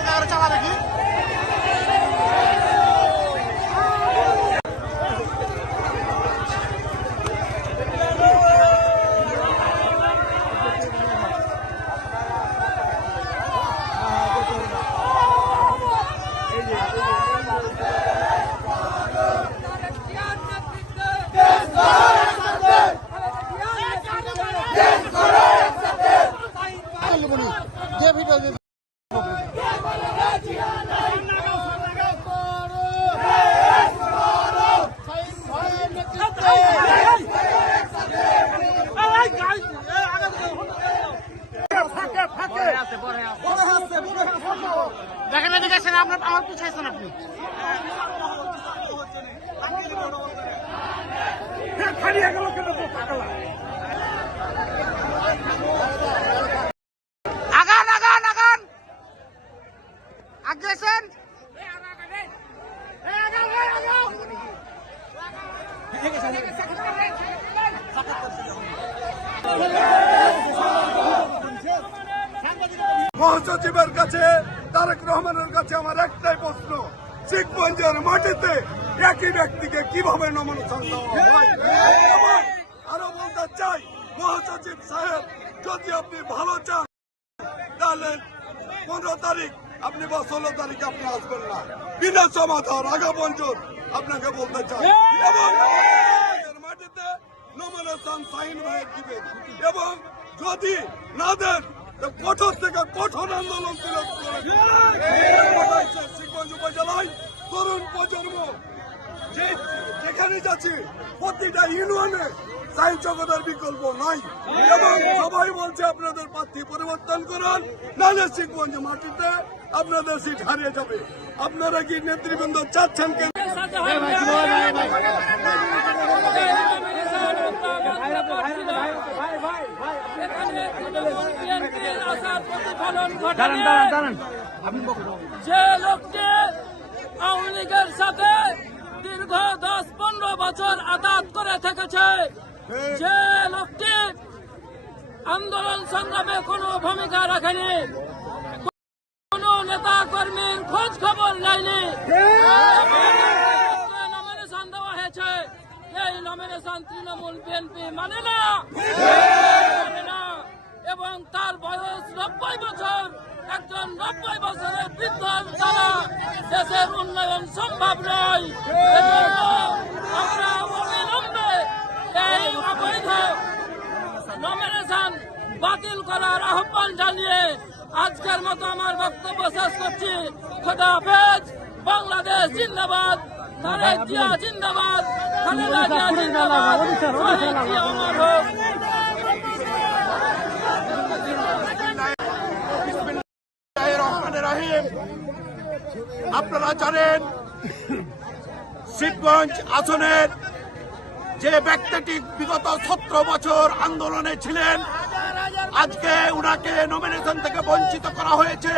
सरकार আপনার আমার আপনি? আগান আগান আগান! আগ্রেসন মহাসচিবের কাছে তারেক রহমানের কাছে আমার একটাই প্রশ্ন শিখগঞ্জের মাটিতে একই ব্যক্তিকে কীভাবে নমনসান হয়? এবং আরও বলতে চাই মহাসচিব সাহেব যদি আপনি ভালো চান তাহলে পনেরো তারিখ আপনি বা ষোলো তারিখে আপনি আসবেন না। বিনা সমাধান আগা বঞ্চন আপনাকে বলতে চাই। এবং মাটিতে নমিনেশন সাইন হয়ে দিবেন। এবং যদি না দেন কঠোর থেকে কঠোর আন্দোলন তুলে শিখগঞ্জ উপজেলায় তরুণ প্রজন্ম যে যেখানে যাচ্ছি প্রতিটা ইউনিয়নে সাই জগতের বিকল্প নাই। এবং সবাই বলছে আপনাদের প্রার্থী পরিবর্তন করুন নাহলে শিখগঞ্জ মাটিতে আপনাদের সিট হারিয়ে যাবে। আপনারা কি নেতৃবৃন্দ চাচ্ছেন কে দাঁড়ান দাঁড়ান দাঁড়ান। যে লোকটি আওয়ামী লীগের সাথে দীর্ঘ দশ পনেরো বছর আঘাত করে থেকেছে যে লোকটি আন্দোলন সংগ্রামে কোনো ভূমিকা রাখেনি কোন নেতা কর্মীর খোঁজ খবর নেয়নি। নমিনেশন দেওয়া হয়েছে। এই নমিনেশন তৃণমূল বিএনপি মানে না। এবং তার বয়স নব্বই বছর, একজন নব্বই বছরের বৃদ্ধ দ্বারা দেশের উন্নয়ন সম্ভব নয়। আমরা অবিলম্বে এই অবৈধ নমিনেশন বাতিল করার আহ্বান জানিয়ে আজকের মতো আমার বক্তব্য শেষ করছি। খোদা হাফেজ, বাংলাদেশ জিন্দাবাদ তারেক জিয়া জিন্দাবাদ, খালেদা জিন্দাবাদ বিসমিল্লাহির রহমানির আপনারা জানেন শিবগঞ্জ আসনের যে ব্যক্তিটি বিগত সতেরো বছর আন্দোলনে ছিলেন, আজকে উনাকে নমিনেশন থেকে বঞ্চিত করা হয়েছে।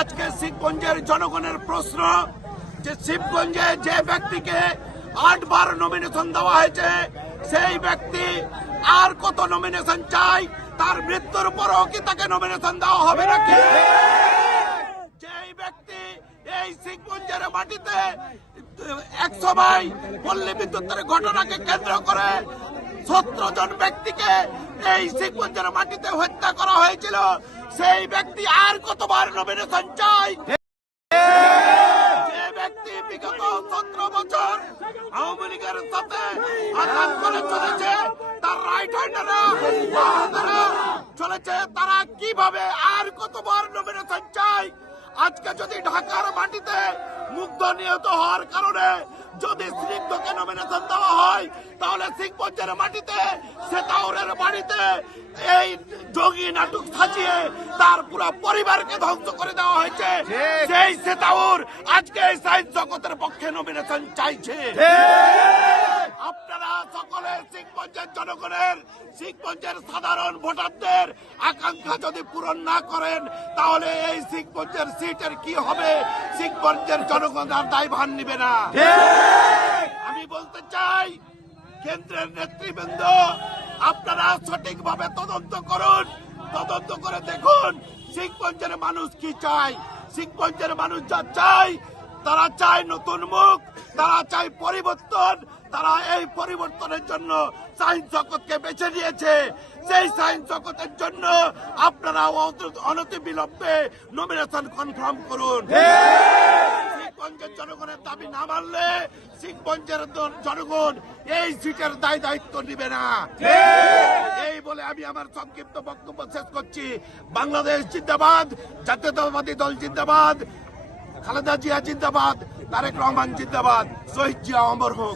আজকে শিবগঞ্জের জনগণের প্রশ্ন যে শিবগঞ্জে যে ব্যক্তিকে আটবার নমিনেশন দেওয়া হয়েছে, সেই ব্যক্তি আর কত নমিনেশন চাই? তার মৃত্যুর পরও কি তাকে নমিনেশন দেওয়া হবে নাকি? ব্যক্তি এই শিখগঞ্জের মাটিতে, এক সময় পল্লী বিদ্যুতের ঘটনাকে কেন্দ্র করে সতেরো জন ব্যক্তিকে এই শিখগঞ্জের মাটিতে হত্যা করা হয়েছিল। সেই ব্যক্তি আর কতবার নমিনেশন চাই? যে ব্যক্তি বিগত সতেরো বছর আওয়ামী চলেছে, তার রাইট হ্যান্ডাররা চলেছে, তারা কীভাবে আর কতবার নমিনেশন চাই? আজকে যদি ঢাকার মাটিতে মুগ্ধ নিহত হওয়ার কারণে যদি স্নিগ্ধকে নমিনেশন দেওয়া হয় তাহলে সিংপঞ্চের মাটিতে সেতাউরের বাড়িতে এই যোগী নাটক সাজিয়ে তার পুরো পরিবারকে ধ্বংস করে দেওয়া হয়েছে। সেই সেতাউর আজকে এই সাইন্স জগতের পক্ষে নমিনেশন চাইছে। আপনারা সকলে শিখগঞ্জের জনগণের শিখগঞ্জের সাধারণ ভোটারদের আকাঙ্ক্ষা যদি পূরণ না করেন তাহলে এই শিখগঞ্জের সিটের কি হবে? শিখগঞ্জের জনগণ আর দায়ভার নিবে না। আমি বলতে চাই কেন্দ্রের নেতৃবৃন্দ আপনারা সঠিকভাবে তদন্ত করুন তদন্ত করে দেখুন শিখগঞ্জের মানুষ কি চায়। শিখগঞ্জের মানুষ যা চায় তারা চায় নতুন মুখ, তারা চায় পরিবর্তন, তারা এই পরিবর্তনের জন্য সাইন্স জগৎকে বেছে নিয়েছে। সেই সাইন্স জগতের জন্য আপনারা অনতি বিলম্বে নমিনেশন কনফার্ম করুন। শিখগঞ্জের জনগণের দাবি না মানলে শিখগঞ্জের দ- জনগণ এই সিটের দায় দায়িত্ব নিবে না। এই বলে আমি আমার সংক্ষিপ্ত বক্তব্য শেষ করছি। বাংলাদেশ জিন্দাবাদ, জাতীয়তাবাদী দল জিন্দাবাদ খালেদা জিয়া জিন্দাবাদ তারেক রহমান জিন্দাবাদ শহীদ জিয়া অমর হোক।